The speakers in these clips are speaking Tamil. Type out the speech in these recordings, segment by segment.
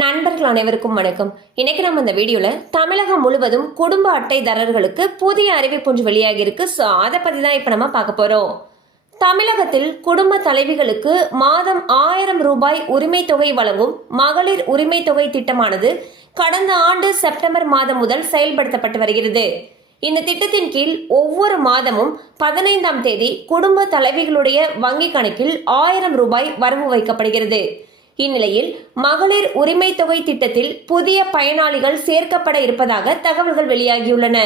நண்பர்கள் அனைவருக்கும் வணக்கம். இன்னைக்கு நம்ம இந்த வீடியோல தமிழகம் முழுவதும் குடும்ப அட்டைதாரர்களுக்கு புதிய அறிவிப்பு ஒன்று வெளியாகி இருக்கு. ஸோ அதை பத்தி தான் இப்போ நம்ம பார்க்க போறோம். தமிழகத்தில் குடும்ப தலைவிகளுக்கு மாதம் ஆயிரம் ரூபாய் உரிமை தொகை வழங்கும் மகளிர் உரிமை தொகை திட்டமானது கடந்த ஆண்டு செப்டம்பர் மாதம் முதல் செயல்படுத்தப்பட்டு வருகிறது. இந்த திட்டத்தின் கீழ் ஒவ்வொரு மாதமும் பதினைந்தாம் தேதி குடும்ப தலைவிகளுடைய வங்கி கணக்கில் ஆயிரம் ரூபாய் வரவு வைக்கப்படுகிறது. இந்நிலையில் மகளிர் உரிமை தொகை திட்டத்தில் புதிய பயனாளிகள் சேர்க்கப்பட இருப்பதாக தகவல்கள் வெளியாகியுள்ளன.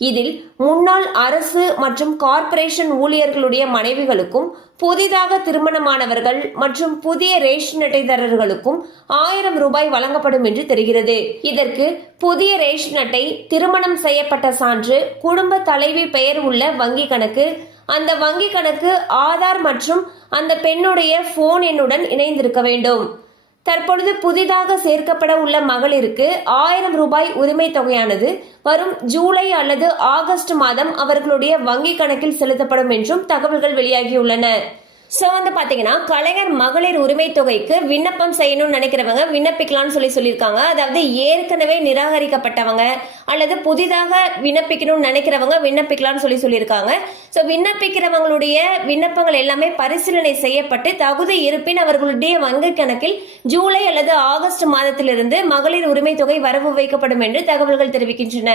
இதில் முன்னாள் அரசு மற்றும் கார்ப்பரேஷன் ஊழியர்களுடைய மனைவிகளுக்கும் புதிதாக திருமணமானவர்கள் மற்றும் புதிய ரேஷன் அட்டைதாரர்களுக்கும் ஆயிரம் ரூபாய் வழங்கப்படும் என்று தெரிகிறது. இதற்கு புதிய ரேஷன் அட்டை திருமணம் செய்யப்பட்ட சான்று குடும்ப தலைவி பெயர் உள்ள வங்கி கணக்கு அந்த வங்கி கணக்கு ஆதார் மற்றும் அந்த பெண்ணுடைய போன் எண்ணுடன் இணைந்திருக்க வேண்டும். தற்பொழுது புதிதாக சேர்க்கப்பட உள்ள மகளிருக்கு ஆயிரம் ரூபாய் உரிமை தொகையானது வரும் ஜூலை அல்லது ஆகஸ்ட் மாதம் அவர்களுடைய வங்கி கணக்கில் செலுத்தப்படும் என்றும் தகவல்கள் வெளியாகியுள்ளன. ஸோ வந்து பார்த்தீங்கன்னா கலைஞர் மகளிர் உரிமை தொகைக்கு விண்ணப்பம் செய்யணும்னு நினைக்கிறவங்க விண்ணப்பிக்கலாம்னு சொல்லி சொல்லியிருக்காங்க. அதாவது ஏற்கனவே நிராகரிக்கப்பட்டவங்க அல்லது புதிதாக விண்ணப்பிக்கணும்னு நினைக்கிறவங்க விண்ணப்பிக்கலாம்னு சொல்லி சொல்லியிருக்காங்க. ஸோ விண்ணப்பிக்கிறவங்களுடைய விண்ணப்பங்கள் எல்லாமே பரிசீலனை செய்யப்பட்டு தகுதி இருப்பின் அவர்களுடைய வங்கி கணக்கில் ஜூலை அல்லது ஆகஸ்ட் மாதத்திலிருந்து மகளிர் உரிமை தொகை வரவு வைக்கப்படும் என்று தகவல்கள் தெரிவிக்கின்றன.